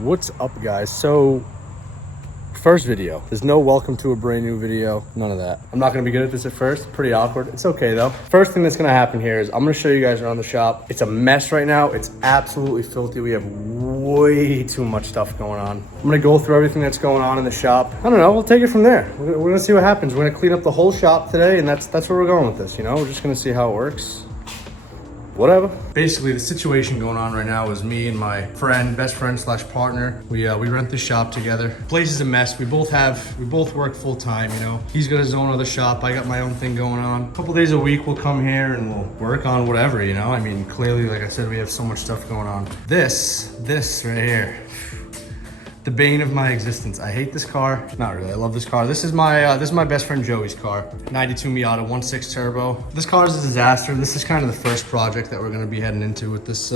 What's up, guys? So first video, there's no welcome to a brand new video, none of that. I'm not gonna be good at this at first, pretty awkward. It's okay though. First thing that's gonna happen here is I'm gonna show you guys around the shop. It's a mess right now. It's absolutely filthy. We have way too much stuff going on. I'm gonna go through everything that's going on in the shop. I don't know, we'll take it from there. We're gonna see what happens. We're gonna clean up the whole shop today, and that's where we're going with this, you know? We're just gonna see how it works. Whatever. Basically, the situation going on right now is me and my best friend slash partner. We rent the shop together. Place is a mess. We both work full time, you know. He's got his own other shop. I got my own thing going on. A couple days a week, we'll come here and we'll work on whatever, you know. I mean, clearly, like I said, we have so much stuff going on. This right here. The bane of my existence. I hate this car. Not really, I love this car. This is my best friend Joey's car. 92 Miata 1.6 turbo. This car is a disaster. This is kind of the first project that we're gonna be heading into with this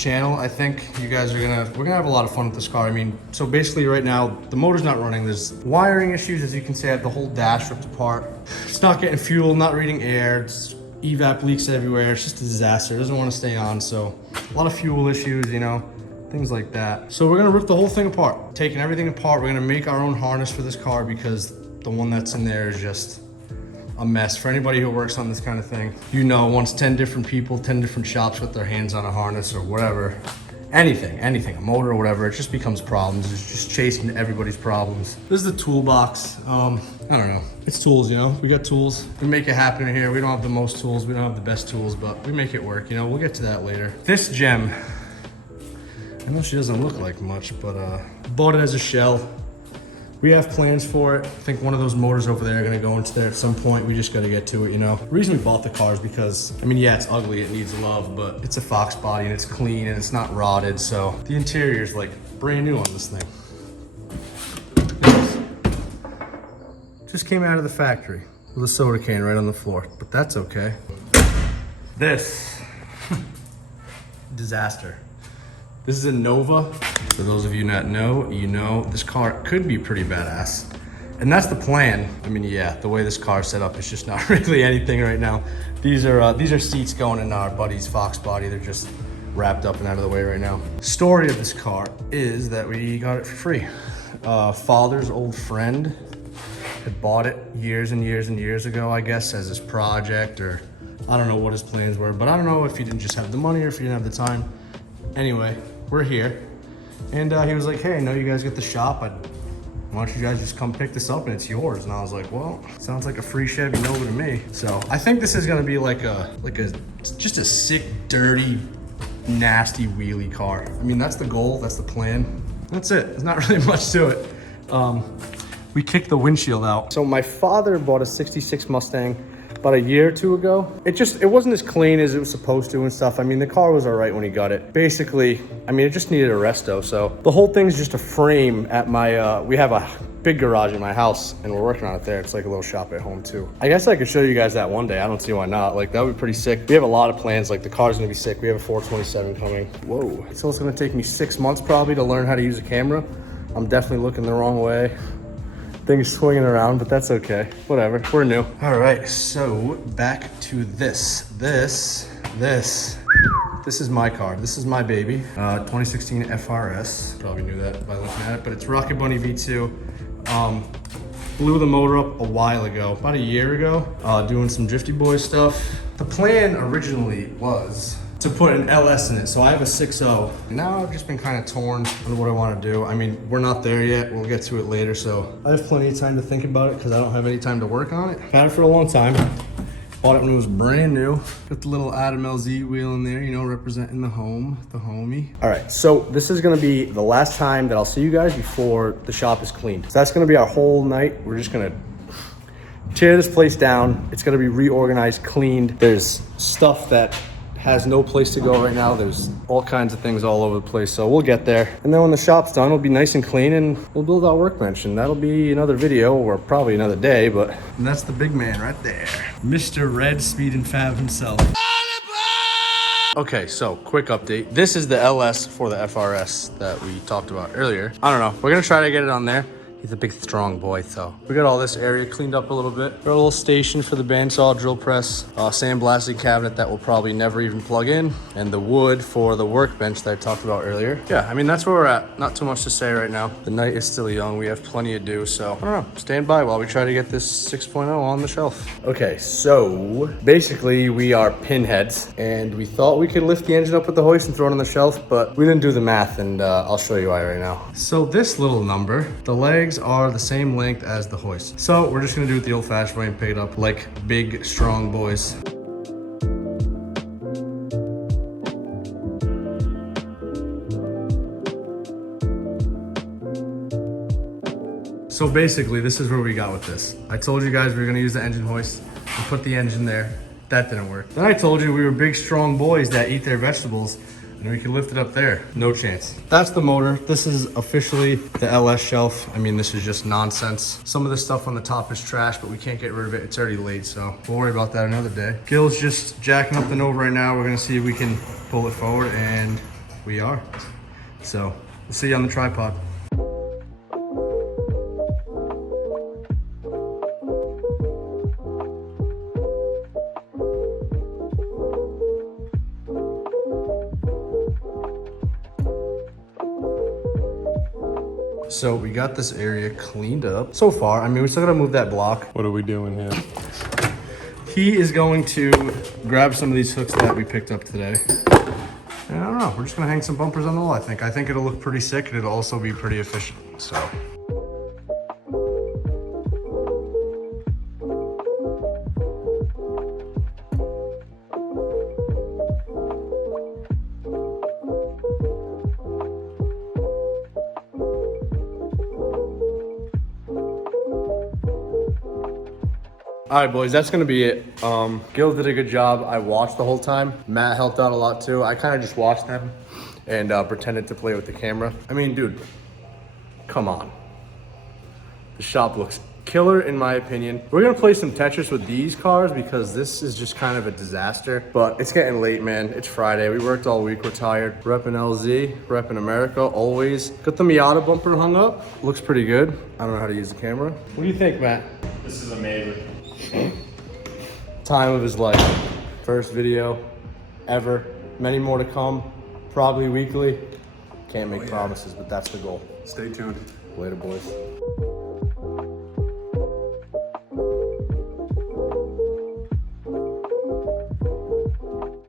channel. I think you guys we're gonna have a lot of fun with this car. I mean, so basically right now, the motor's not running. There's wiring issues, as you can see. I have the whole dash ripped apart. It's not getting fuel, not reading air. It's evap leaks everywhere. It's just a disaster. It doesn't want to stay on, so a lot of fuel issues, you know. Things like that. So we're gonna rip the whole thing apart. Taking everything apart, we're gonna make our own harness for this car because the one that's in there is just a mess. For anybody who works on this kind of thing, you know, once 10 different people, 10 different shops with their hands on a harness or whatever, anything, a motor or whatever, it just becomes problems. It's just chasing everybody's problems. This is the toolbox. I don't know. It's tools, you know? We got tools. We make it happen in here. We don't have the most tools. We don't have the best tools, but we make it work, you know? We'll get to that later. This gem, I know she doesn't look like much, but bought it as a shell. We have plans for it. I think one of those motors over there are gonna go into there at some point. We just gotta get to it, you know? The reason we bought the car is because, I mean, yeah, it's ugly, it needs love, but it's a Foxbody and it's clean and it's not rotted, so the interior is like brand new on this thing. Just came out of the factory with a soda can right on the floor, but that's okay. This, disaster. This is a Nova. For those of you not know, you know this car could be pretty badass. And that's the plan. I mean, yeah, the way this car is set up is just not really anything right now. These are seats going in our buddy's Foxbody. They're just wrapped up and out of the way right now. Story of this car is that we got it for free. Father's old friend had bought it years and years and years ago, I guess, as his project, or I don't know what his plans were, but I don't know if he didn't just have the money or if he didn't have the time. Anyway, we're here. And he was like, hey, I know you guys get the shop. Why don't you guys just come pick this up and it's yours? And I was like, well, sounds like a free Chevy Nova to me. So I think this is gonna be just a sick, dirty, nasty wheelie car. I mean, that's the goal, that's the plan. That's it, there's not really much to it. We kicked the windshield out. So my father bought a 66 Mustang about a year or two ago. It wasn't as clean as it was supposed to and stuff. I mean, the car was all right when he got it. Basically, I mean, it just needed a resto. So the whole thing's just a frame at my, we have a big garage in my house and we're working on it there. It's like a little shop at home too. I guess I could show you guys that one day. I don't see why not. Like, that would be pretty sick. We have a lot of plans. Like, the car's gonna be sick. We have a 427 coming. Whoa. So it's gonna take me 6 months probably to learn how to use a camera. I'm definitely looking the wrong way. Things swinging around, but that's okay. Whatever, we're new. All right, so back to this. This is my car. This is my baby. 2016 FRS. Probably knew that by looking at it, but it's Rocket Bunny V2. Blew the motor up a while ago, about a year ago, doing some Drifty Boy stuff. The plan originally was to put an LS in it. So I have a 6.0. Now I've just been kind of torn on what I want to do. I mean, we're not there yet. We'll get to it later. So I have plenty of time to think about it because I don't have any time to work on it. Had it for a long time. Bought it when it was brand new. Got the little Adam LZ wheel in there, you know, representing the home, the homie. All right, so this is gonna be the last time that I'll see you guys before the shop is cleaned. So that's gonna be our whole night. We're just gonna tear this place down. It's gonna be reorganized, cleaned. There's stuff that has no place to go right now. There's all kinds of things all over the place, so we'll get there. And then when the shop's done, it'll be nice and clean and we'll build our workbench, and that'll be another video or probably another day, but that's the big man right there. Mr. Red Speed and Fab himself. Okay, so quick update. This is the LS for the FRS that we talked about earlier. I don't know, we're gonna try to get it on there. He's a big, strong boy, so. We got all this area cleaned up a little bit. Got a little station for the bandsaw drill press, sandblasting cabinet that we'll probably never even plug in, and the wood for the workbench that I talked about earlier. Yeah, I mean, that's where we're at. Not too much to say right now. The night is still young. We have plenty to do, so I don't know. Stand by while we try to get this 6.0 on the shelf. Okay, so basically we are pinheads, and we thought we could lift the engine up with the hoist and throw it on the shelf, but we didn't do the math, and I'll show you why right now. So this little number, the legs are the same length as the hoist. So we're just gonna do it the old-fashioned way and pick it up like big, strong boys. So basically, this is where we got with this. I told you guys we were gonna use the engine hoist and put the engine there. That didn't work. Then I told you we were big, strong boys that eat their vegetables, and we can lift it up there. No chance. That's the motor. This is officially the LS shelf. I mean, this is just nonsense. Some of the stuff on the top is trash, but we can't get rid of it. It's already late, so we'll worry about that another day. Gil's just jacking up the Nova right now. We're gonna see if we can pull it forward, and we are. So we'll see you on the tripod. So we got this area cleaned up so far. I mean, we still gotta move that block. What are we doing here? He is going to grab some of these hooks that we picked up today. And I don't know, we're just gonna hang some bumpers on the wall, I think. I think it'll look pretty sick, and it'll also be pretty efficient, so. All right, boys, that's gonna be it. Gil did a good job. I watched the whole time. Matt helped out a lot too. I kind of just watched them and pretended to play with the camera. I mean, dude, come on. The shop looks killer in my opinion. We're gonna play some Tetris with these cars because this is just kind of a disaster, but it's getting late, man. It's Friday. We worked all week, we're tired. Repping LZ, repping America, always. Got the Miata bumper hung up. Looks pretty good. I don't know how to use the camera. What do you think, Matt? This is amazing. Time of his life. First video ever. Many more to come, probably weekly. Can't make promises, but that's the goal. Stay tuned. Later, boys.